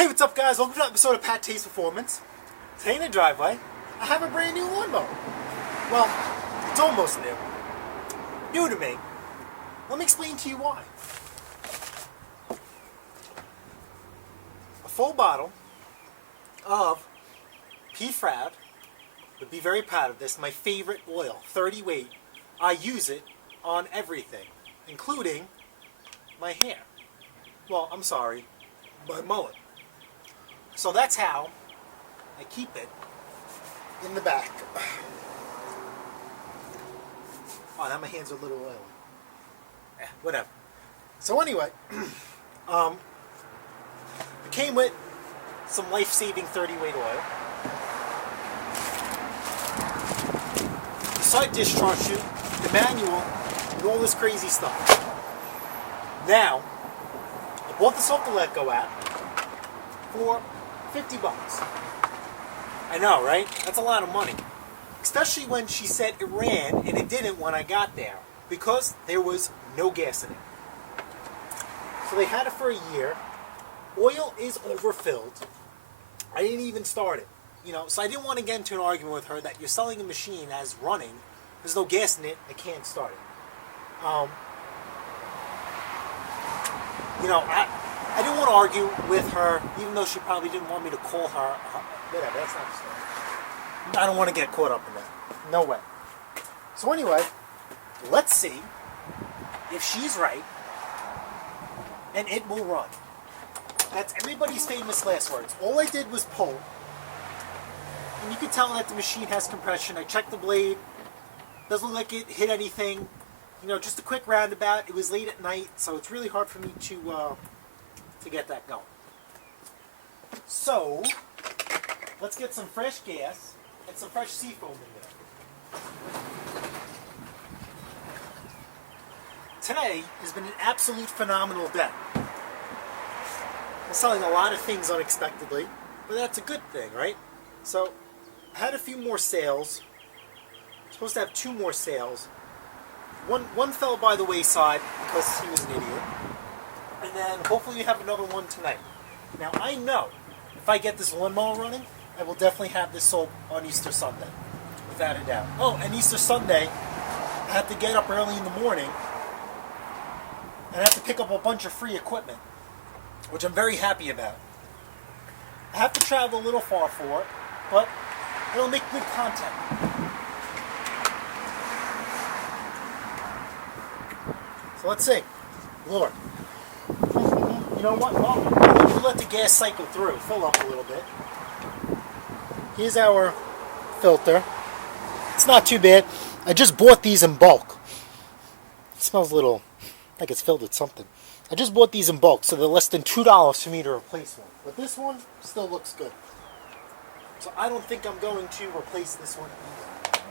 Hey, what's up guys? Welcome to another episode of PATTAY'S Performance. Today in the driveway, I have a brand new lawnmower. Well, it's almost new. New to me. Let me explain to you why. A full bottle of PFrad, would be very proud of this, my favorite oil, 30 weight. I use it on everything, including my hair. Well, I'm sorry, my mullet. So that's how I keep it in the back. Oh, now my hands are a little oily. Whatever. So anyway, it came with some life-saving 30 weight oil. The side discharge chute, the manual, and all this crazy stuff. Now, I bought this off the Let Go app for $50. I know, right? That's a lot of money. Especially when she said it ran and it didn't when I got there. Because there was no gas in it. So they had it for a year. Oil is overfilled. I didn't even start it. So I didn't want to get into an argument with her that you're selling a machine as running. There's no gas in it. I can't start it. I didn't want to argue with her, even though she probably didn't want me to call her. Whatever, that's not the story. I don't want to get caught up in that. No way. So anyway, let's see if she's right, and it will run. That's everybody's famous last words. All I did was pull, and you can tell that the machine has compression. I checked the blade. Doesn't look like it hit anything. Just a quick roundabout. It was late at night, so it's really hard for me to get that going. So, let's get some fresh gas and some fresh seafoam in there. Today has been an absolute phenomenal day. I'm selling a lot of things unexpectedly, but that's a good thing, right? So, I had a few more sales. I'm supposed to have 2 more sales. One fell by the wayside because he was an idiot. And then hopefully we have another one tonight. Now I know if I get this lawnmower running, I will definitely have this sold on Easter Sunday. Without a doubt. Oh, and Easter Sunday, I have to get up early in the morning and I have to pick up a bunch of free equipment, which I'm very happy about. I have to travel a little far for it, but it'll make good content. So let's see. Lord. You know what? Well, we'll let the gas cycle through, fill up a little bit. Here's our filter. It's not too bad. I just bought these in bulk. It smells a little like it's filled with something. I just bought these in bulk, so they're less than $2 for me to replace one. But this one still looks good. So I don't think I'm going to replace this one either.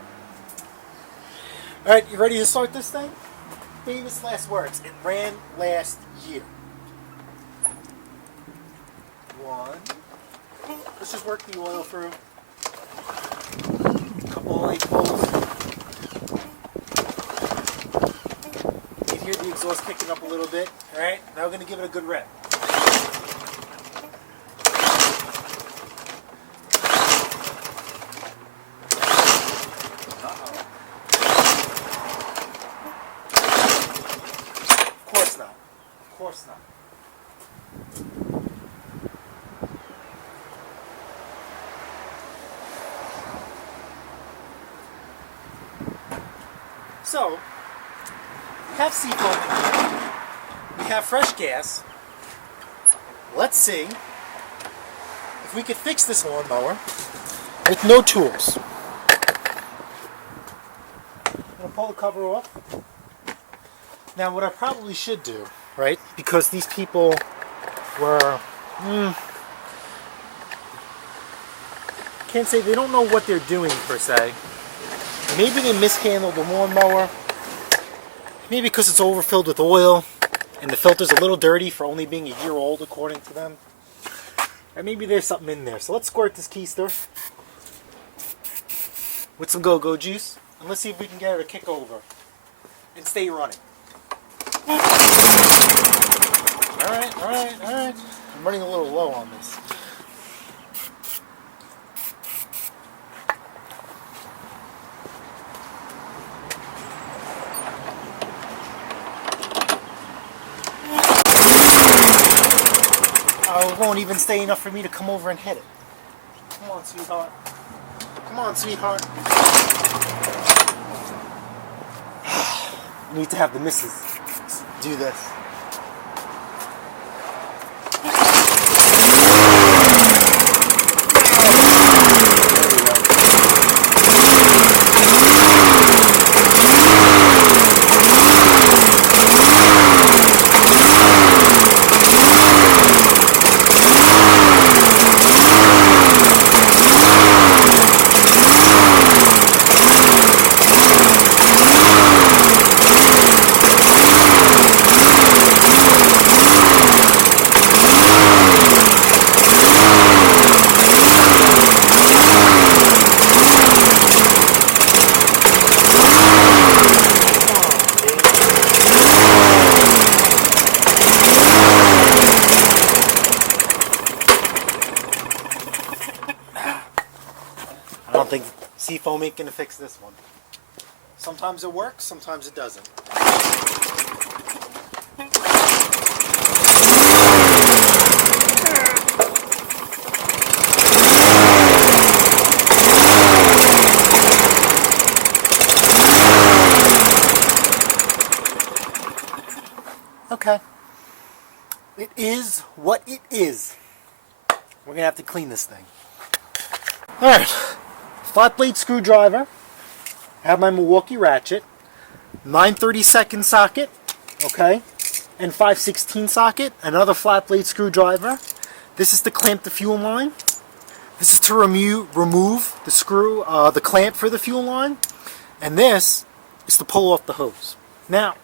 Alright, you ready to start this thing? Famous last words. It ran last year. 1. Let's just work the oil through. A couple of light bulbs. You can hear the exhaust kicking up a little bit. Alright, now we're going to give it a good rev. Of course not. So, we have seafoam, we have fresh gas. Let's see if we could fix this lawnmower with no tools. I'm going to pull the cover off. Now what I probably should do, right, because these people were, can't say they don't know what they're doing per se. Maybe they mishandled the lawnmower. Maybe because it's overfilled with oil and the filter's a little dirty for only being a year old according to them. Or maybe there's something in there. So let's squirt this keister with some go-go juice and let's see if we can get her to kick over and stay running. Alright. I'm running a little low on this. won't even stay enough for me to come over and hit it. Come on, sweetheart. Come on, sweetheart. I need to have the missus do this. I don't think seafoam ain't gonna fix this one. Sometimes it works, sometimes it doesn't. Okay. It is what it is. We're gonna have to clean this thing. Alright. Flat blade screwdriver. I have my Milwaukee ratchet. 9/32 socket. Okay. And 5/16 socket. Another flat blade screwdriver. This is to clamp the fuel line. This is to remove the screw, the clamp for the fuel line. And this is to pull off the hose. Now,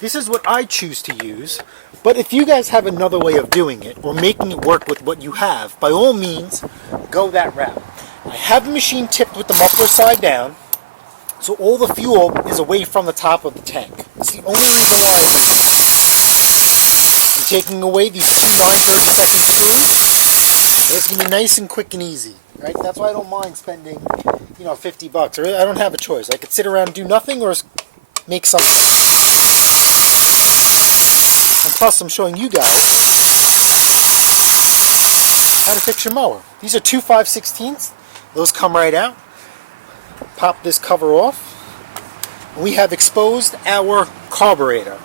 this is what I choose to use, but if you guys have another way of doing it, or making it work with what you have, by all means, go that route. I have the machine tipped with the muffler side down, so all the fuel is away from the top of the tank. That's the only reason why I do it. I'm taking away these two 9/32 screws. It's going to be nice and quick and easy, right? That's why I don't mind spending, $50. I don't have a choice. I could sit around and do nothing or make something. And plus, I'm showing you guys how to fix your mower. These are two 5/16. Those come right out. Pop this cover off. And we have exposed our carburetor.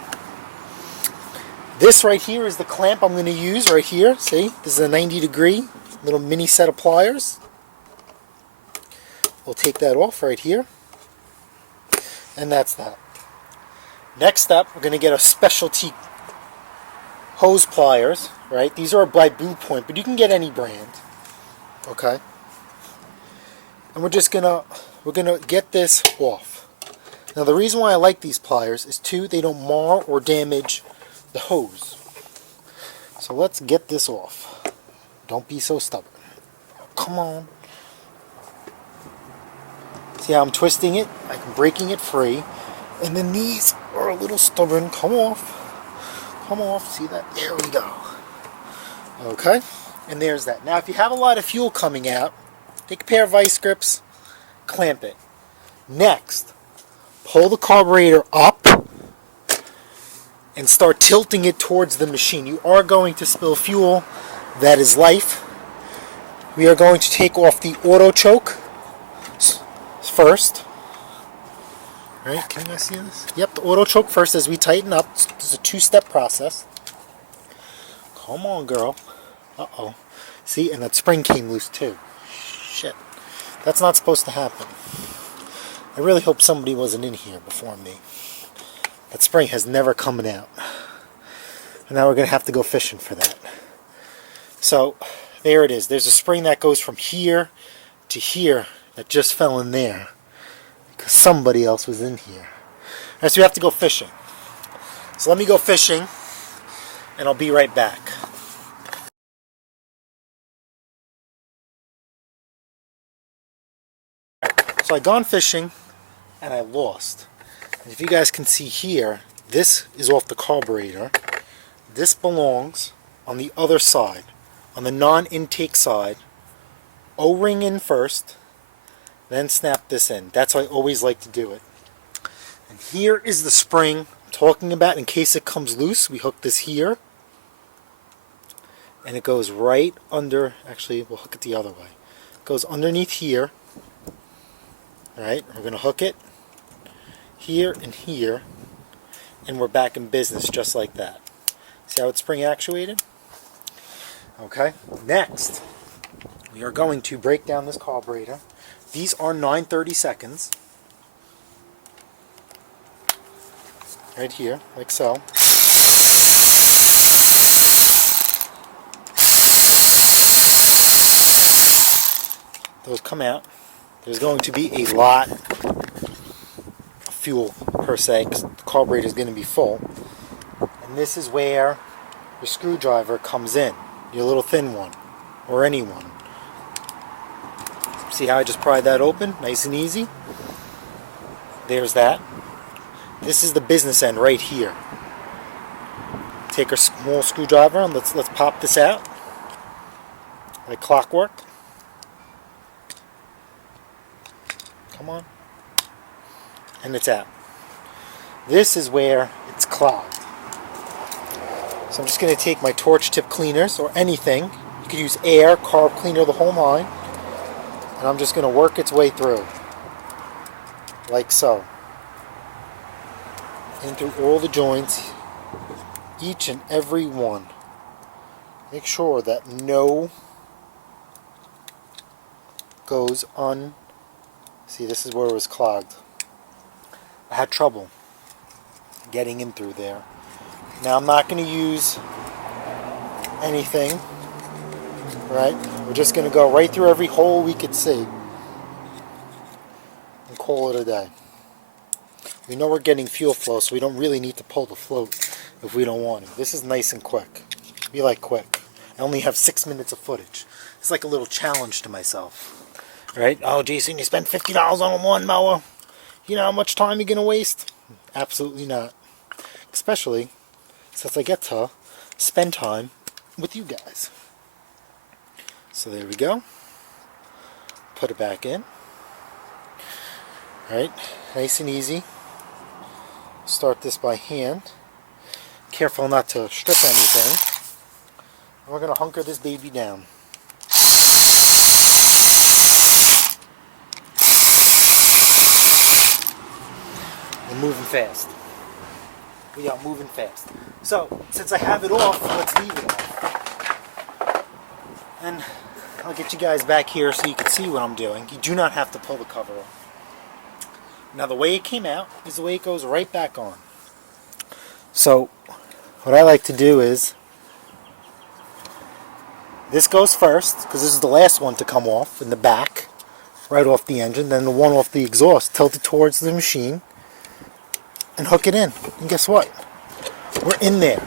This right here is the clamp I'm going to use right here. See, this is a 90-degree little mini set of pliers. We'll take that off right here. And that's that. Next up, we're going to get a specialty hose pliers, right? These are by Blue Point, but you can get any brand. Okay? And we're gonna get this off. Now the reason why I like these pliers is they don't mar or damage the hose. So let's get this off. Don't be so stubborn. Come on. See how I'm twisting it? I'm breaking it free. And then these are a little stubborn. Come off. Come off. See that? There we go. Okay. And there's that. Now if you have a lot of fuel coming out, take a pair of vice grips, clamp it. Next, pull the carburetor up and start tilting it towards the machine. You are going to spill fuel. That is life. We are going to take off the auto choke first. Right? Can you guys see this? Yep, the auto choke first as we tighten up. It's a two-step process. Come on, girl. Uh-oh. See, and that spring came loose too. Shit. That's not supposed to happen. I really hope somebody wasn't in here before me. That spring has never come out. And now we're going to have to go fishing for that. So, there it is. There's a spring that goes from here to here that just fell in there. Because somebody else was in here. Alright, so we have to go fishing. So let me go fishing, and I'll be right back. So I gone fishing, and I lost. And if you guys can see here, this is off the carburetor. This belongs on the other side, on the non-intake side. O-ring in first, then snap this in. That's how I always like to do it. And here is the spring I'm talking about in case it comes loose. We hook this here. and it goes right under, actually we'll hook it the other way. It goes underneath here. Alright, we're going to hook it here and here, and we're back in business just like that. See how it's spring actuated? Okay, next we are going to break down this carburetor. These are 9/32, right here, like so. Those come out. There's going to be a lot of fuel per se, because the carburetor is going to be full. And this is where your screwdriver comes in, your little thin one, or any one. See how I just pried that open, nice and easy? There's that. This is the business end right here. Take our small screwdriver and let's pop this out, like clockwork. Come on. And it's out. This is where it's clogged. So I'm just going to take my torch tip cleaners or anything. You could use air, carb cleaner, the whole nine. And I'm just going to work its way through. Like so. In through all the joints. Each and every one. Make sure that no goes on. See, this is where it was clogged. I had trouble getting in through there. Now I'm not going to use anything, right? We're just going to go right through every hole we could see and call it a day. We know we're getting fuel flow, so we don't really need to pull the float if we don't want to. This is nice and quick. We like quick. I only have 6 minutes of footage. It's like a little challenge to myself. Right? Oh, Jason, you spent $50 on one mower. You know how much time you're going to waste? Absolutely not. Especially since I get to spend time with you guys. So there we go. Put it back in. Alright, nice and easy. Start this by hand. Careful not to strip anything. And we're going to hunker this baby down. We're moving fast. We are moving fast. So, since I have it off, let's leave it off. And I'll get you guys back here so you can see what I'm doing. You do not have to pull the cover off. Now the way it came out is the way it goes right back on. So, what I like to do is, this goes first, because this is the last one to come off in the back, right off the engine, then the one off the exhaust, tilt it towards the machine, and hook it in. And guess what? We're in there.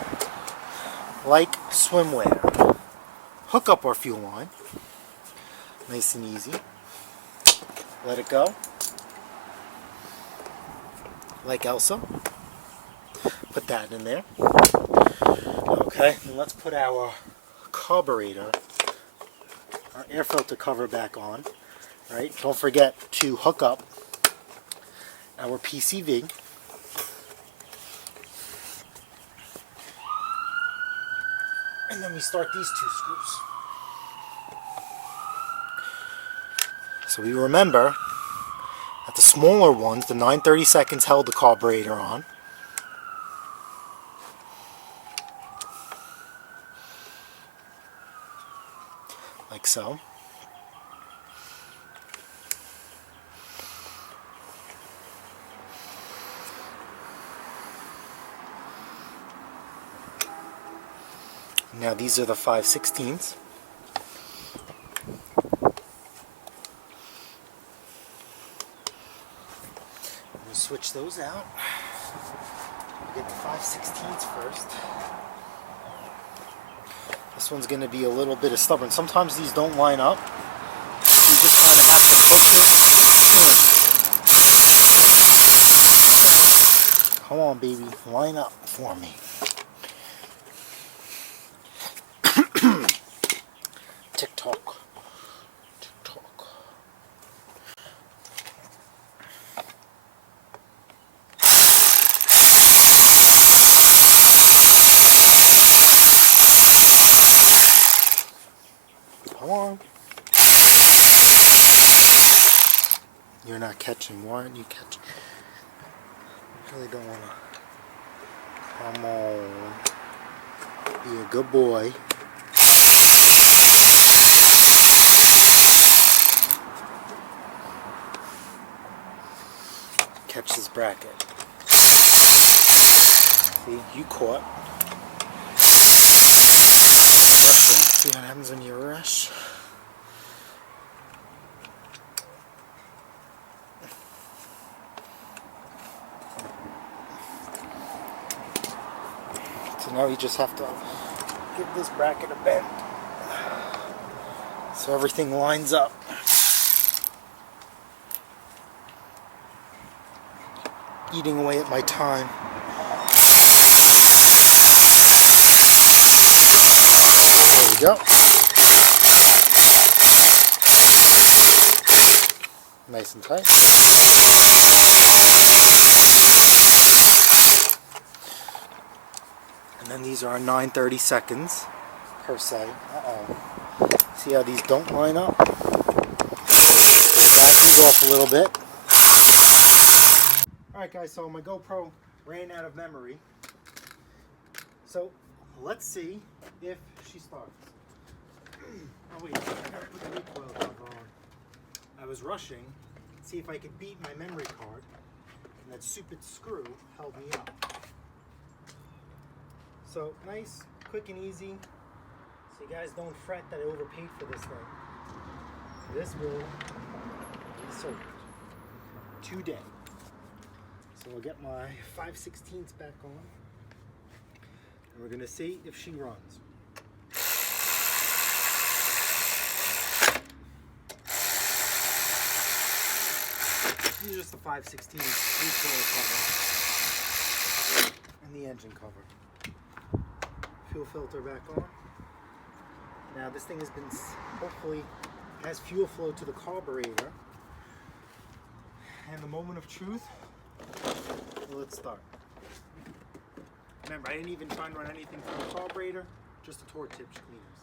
Like swimwear. Hook up our fuel line. Nice and easy. Let it go. Like Elsa. Put that in there. Okay, and let's put our carburetor, our air filter cover back on. Right? Don't forget to hook up our PCV. And then we start these two screws. So we remember that the smaller ones, the 9/32, held the carburetor on. Like so. Now these are the 5/16. We'll switch those out. We'll get the 5/16 first. This one's going to be a little bit stubborn. Sometimes these don't line up. You just kind of have to push it in. Come on, baby. Line up for me. Tick-tock. Tick-tock. Come on. You're not catching. Why aren't you catching? I really don't want to. Come on. Be a good boy. Catch this bracket. See, you caught. Rushing. See what happens when you rush? So now you just have to give this bracket a bend so everything lines up. Eating away at my time. There we go. Nice and tight. And then these are 9:30 seconds per se. Uh-oh. See how these don't line up? We'll back these off a little bit. Alright guys, so my GoPro ran out of memory. So let's see if she starts. Oh wait, I gotta put the recoil cover on. I was rushing to see if I could beat my memory card, and that stupid screw held me up. So nice, quick and easy, so you guys don't fret that I overpaid for this thing. This will be served today. So we'll get my 5/16 back on, and we're gonna see if she runs. This is just the 5/16 recoil cover and the engine cover. Fuel filter back on. Now this thing has been, hopefully, has fuel flow to the carburetor. And the moment of truth. Let's start. Remember, I didn't even try and run anything from the carburetor, just the torque tip cleaners.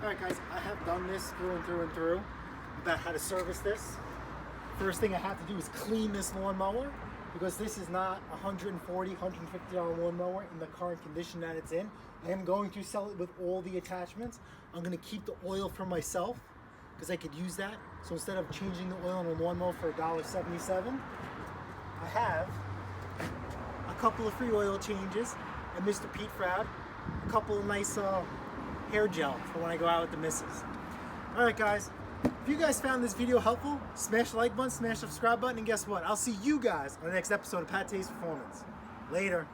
Alright guys, I have done this through and through and through about how to service this. First thing I have to do is clean this lawnmower, because this is not a $140, $150 lawnmower in the current condition that it's in. I am going to sell it with all the attachments. I'm going to keep the oil for myself because I could use that. So instead of changing the oil on a lawnmower for $1.77, I have a couple of free oil changes and Mr. Pete Froud, a couple of nice hair gel for when I go out with the missus. Alright guys, if you guys found this video helpful, smash the like button, smash the subscribe button, and guess what? I'll see you guys on the next episode of PATTAY'S Performance. Later.